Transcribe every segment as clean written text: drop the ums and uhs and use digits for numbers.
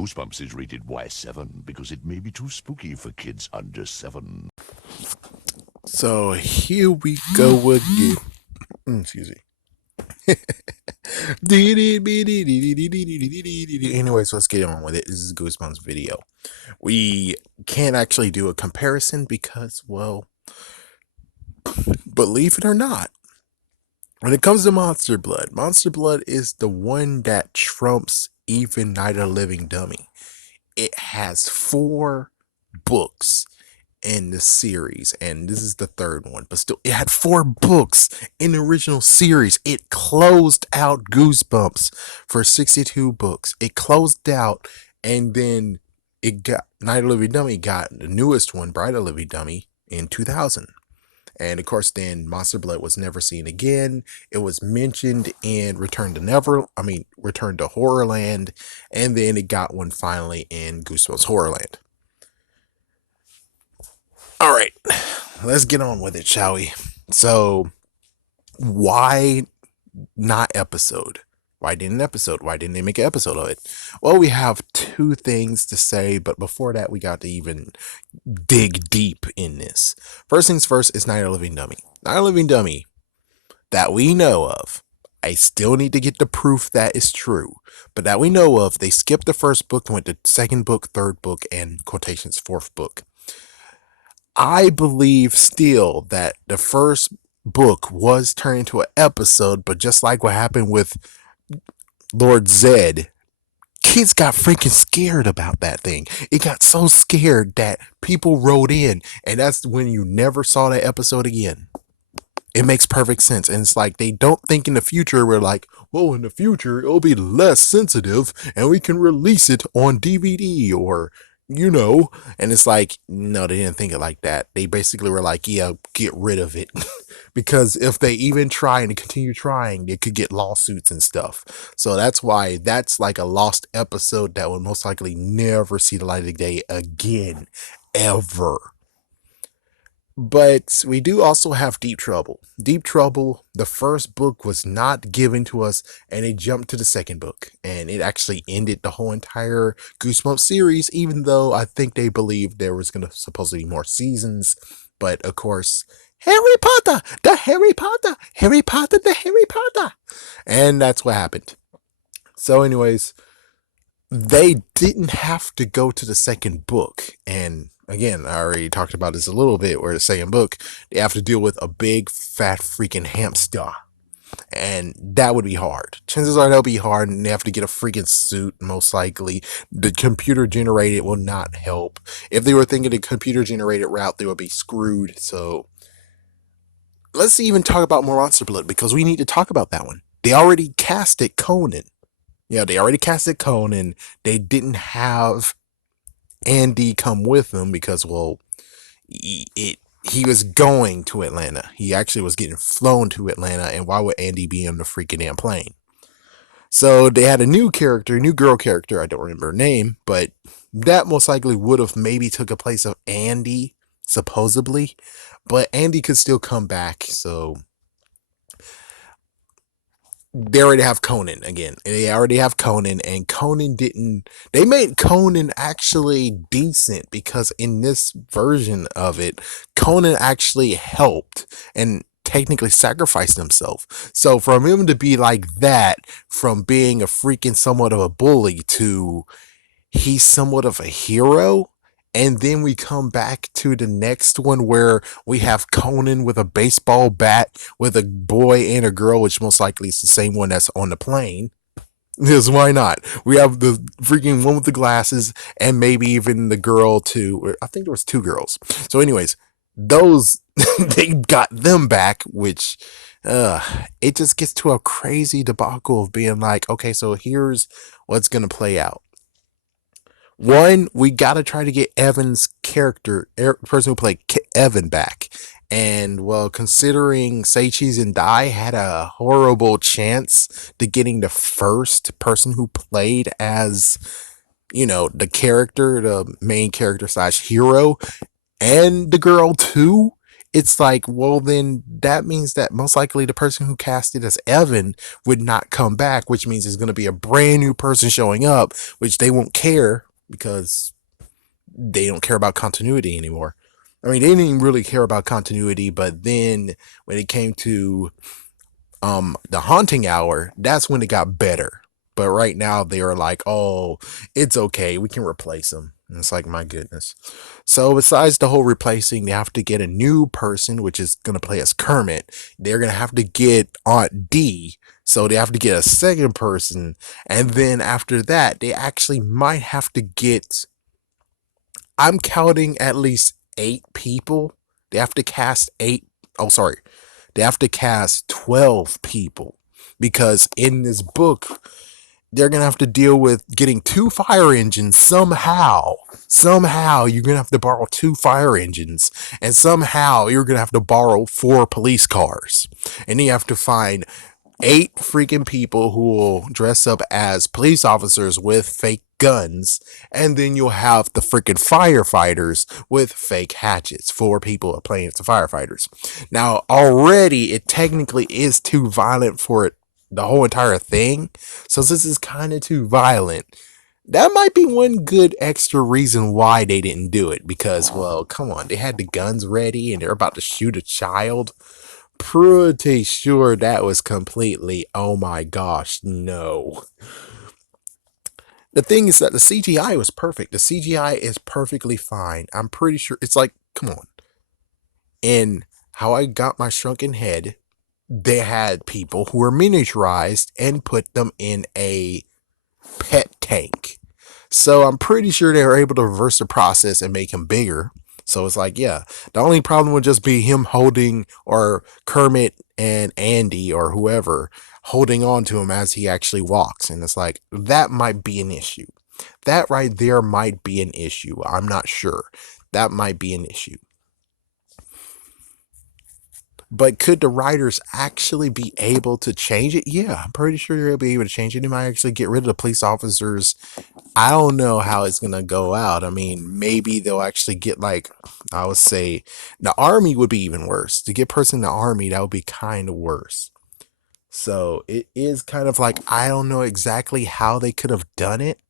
Goosebumps is rated Y7 because it may be too spooky for kids under 7. So here we go again. Excuse me. Anyways, let's get on with it. This is Goosebumps video. We can't actually do a comparison because, well, believe it or not, when it comes to Monster Blood is the one that trumps even Night of the Living Dummy. It has 4 books in the series, and this is the 3rd one, but still, it had 4 books in the original series. It closed out Goosebumps for 62 books. It closed out, and then it got Night of the Living Dummy got the newest one, Bride of the Living Dummy, in 2000. And of course, then Monster Blood was never seen again. It was mentioned in Return to Horrorland, and then it got one finally in Goosebumps Horrorland. All right, let's get on with it, shall we? So, why not episode? Why didn't episode? Why didn't they make an episode of it? Well, we have 2 things to say, but before that, we got to even dig deep in this. First things first is Night of the Living Dummy. Night of the Living Dummy that we know of. I still need to get the proof that is true, but that we know of, they skipped the 1st book, went to 2nd book, 3rd book, and quotations 4th book. I believe still that the 1st book was turned into an episode, but just like what happened with Lord Zed, kids got freaking scared about that thing. It got so scared that people wrote in, and that's when you never saw that episode again. It makes perfect sense. And it's like they don't think in the future, we're like, well, in the future, it'll be less sensitive and we can release it on DVD or, and it's like, no, they didn't think it like that. They basically were like, yeah, get rid of it. Because if they even try and continue trying, they could get lawsuits and stuff. So that's why that's like a lost episode that will most likely never see the light of day again, ever. But we do also have Deep Trouble. Deep Trouble, the 1st book was not given to us, and it jumped to the 2nd book. And it actually ended the whole entire Goosebumps series, even though I think they believed there was supposed to be more seasons. But of course, Harry Potter, the Harry Potter, Harry Potter, the Harry Potter. And that's what happened. So anyways, they didn't have to go to the 2nd book. And again, I already talked about this a little bit, where the 2nd book, they have to deal with a big, fat, freaking hamster. And that would be hard. Chances are that'll be hard, and they have to get a freaking suit, most likely. The computer generated will not help. If they were thinking the computer generated route, they would be screwed. So let's even talk about more Monster Blood, because we need to talk about that one. They already casted Conan. Yeah, they already casted Conan. They didn't have Andy come with them because, well, he was going to Atlanta. He actually was getting flown to Atlanta, and why would Andy be on the freaking damn plane? So they had a new girl character, I don't remember her name, but that most likely would have maybe took a place of Andy, supposedly, but Andy could still come back, so they already have Conan again. They already have Conan, and they made Conan actually decent, because in this version of it, Conan actually helped and technically sacrificed himself. So for him to be like that, from being a freaking somewhat of a bully to he's somewhat of a hero. And then we come back to the next one where we have Conan with a baseball bat with a boy and a girl, which most likely is the same one that's on the plane. Because why not? We have the freaking one with the glasses, and maybe even the girl too. I think there was 2 girls. So anyways, those, they got them back, which it just gets to a crazy debacle of being like, okay, so here's what's going to play out. One, we got to try to get Evan's character, person who played Evan, back. And, well, considering Say Cheese and Die had a horrible chance to getting the 1st person who played as, the character, the main character / hero, and the girl too, it's like, well, then that means that most likely the person who cast it as Evan would not come back, which means it's going to be a brand new person showing up, which they won't care because they don't care about continuity anymore. I mean, they didn't even really care about continuity, but then when it came to the haunting hour, that's when it got better. But right now they are like, oh, it's okay, we can replace them. And it's like, my goodness. So besides the whole replacing, they have to get a new person, which is gonna play as Kermit. They're gonna have to get Aunt D. So they have to get a second person. And then after that, they actually might have to get, I'm counting at least 8 people. They have to cast eight. Oh, sorry. They have to cast 12 people because in this book, they're going to have to deal with getting 2 fire engines somehow. Somehow, you're going to have to borrow 2 fire engines, and somehow, you're going to have to borrow 4 police cars. And then you have to find 8 freaking people who will dress up as police officers with fake guns, and then you'll have the freaking firefighters with fake hatchets. 4 people are playing as the firefighters. Now, already it technically is too violent for it, the whole entire thing. So since it's kind of too violent, that might be one good extra reason why they didn't do it. Because, well, come on, they had the guns ready and they're about to shoot a child. Pretty sure that was completely, oh my gosh, no. The thing is that the CGI was perfect. The CGI is perfectly fine. I'm pretty sure it's like, come on. In How I Got My Shrunken Head, they had people who were miniaturized and put them in a pet tank. So I'm pretty sure they were able to reverse the process and make him bigger. So it's like, yeah, the only problem would just be him holding, or Kermit and Andy or whoever holding on to him as he actually walks. And it's like, that might be an issue. That right there might be an issue. I'm not sure. That might be an issue. But could the writers actually be able to change it? Yeah, I'm pretty sure they'll be able to change it. They might actually get rid of the police officers. I don't know how it's gonna go out. I mean, maybe they'll actually get, like, I would say the army would be even worse. To get a person in the army, that would be kind of worse. So it is kind of like, I don't know exactly how they could have done it,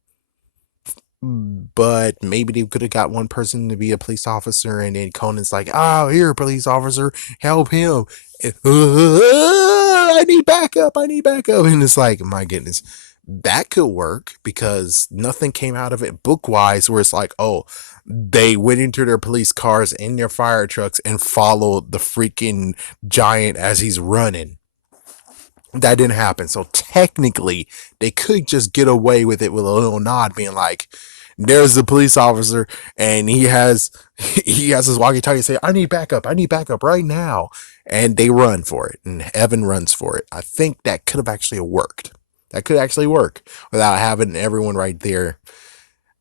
but maybe they could have got one person to be a police officer, and then Conan's like, "Oh, here, police officer, help him! I need backup! I need backup!" And it's like, my goodness, that could work because nothing came out of it book wise. Where it's like, oh, they went into their police cars in their fire trucks and followed the freaking giant as he's running. That didn't happen. So technically, they could just get away with it with a little nod, being like, "There's the police officer, and he has his walkie-talkie say, I need backup right now," and they run for it, and Evan runs for it. I think that could have actually worked. That could actually work without having everyone right there.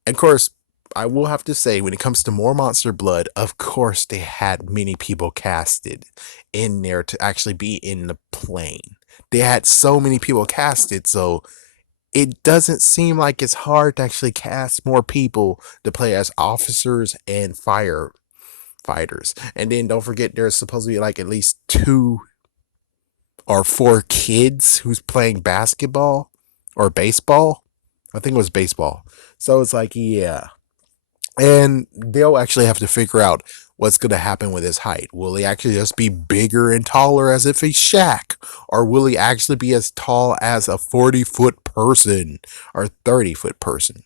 And of course, I will have to say, when it comes to More Monster Blood, of course they had many people casted in there to actually be in the plane. They had so many people casted, so it doesn't seem like it's hard to actually cast more people to play as officers and firefighters. And then don't forget, there's supposed to be like at least 2 or 4 kids who's playing basketball or baseball. I think it was baseball. So it's like, yeah. And they'll actually have to figure out what's going to happen with his height. Will he actually just be bigger and taller as if he's Shaq? Or will he actually be as tall as a 40-foot person or 30-foot person?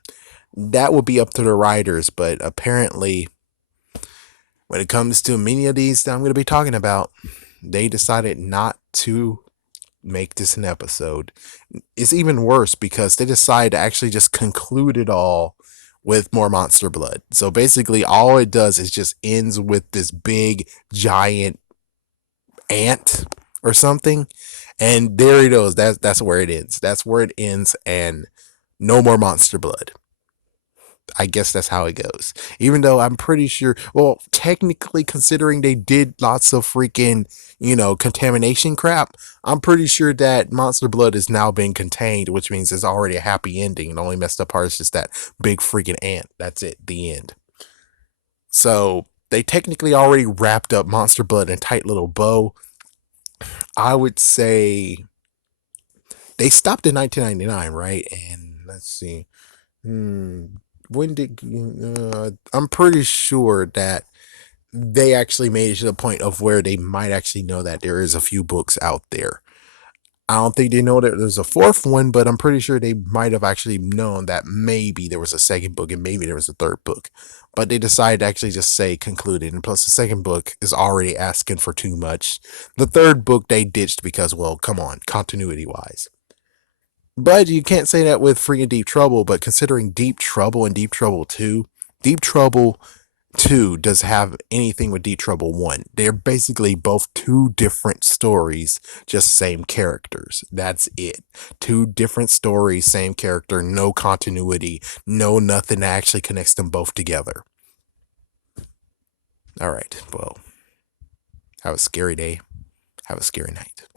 That will be up to the writers, but apparently, when it comes to many of these that I'm going to be talking about, they decided not to make this an episode. It's even worse because they decided to actually just conclude it all with More Monster Blood. So basically, all it does is just ends with this big giant ant or something, and there it goes. That's where it ends. That's where it ends, and no more Monster Blood. I guess that's how it goes. Even though I'm pretty sure, well, technically, considering they did lots of freaking, contamination crap, I'm pretty sure that Monster Blood is now being contained, which means it's already a happy ending. The only messed up part is just that big freaking ant. That's it, the end. So they technically already wrapped up Monster Blood in a tight little bow. I would say they stopped in 1999, right? And let's see. When did I'm pretty sure that they actually made it to the point of where they might actually know that there is a few books out there. I don't think they know that there's a fourth one, but I'm pretty sure they might have actually known that maybe there was a second book and maybe there was a third book. But they decided to actually just say concluded. And plus, the second book is already asking for too much. The third book they ditched because, well, come on, continuity wise. But you can't say that with freaking Deep Trouble. But considering Deep Trouble and Deep Trouble 2, Deep Trouble 2 does have anything with Deep Trouble 1. They're basically both two different stories, just same characters. That's it. Two different stories, same character, no continuity, no nothing that actually connects them both together. Alright, well, have a scary day. Have a scary night.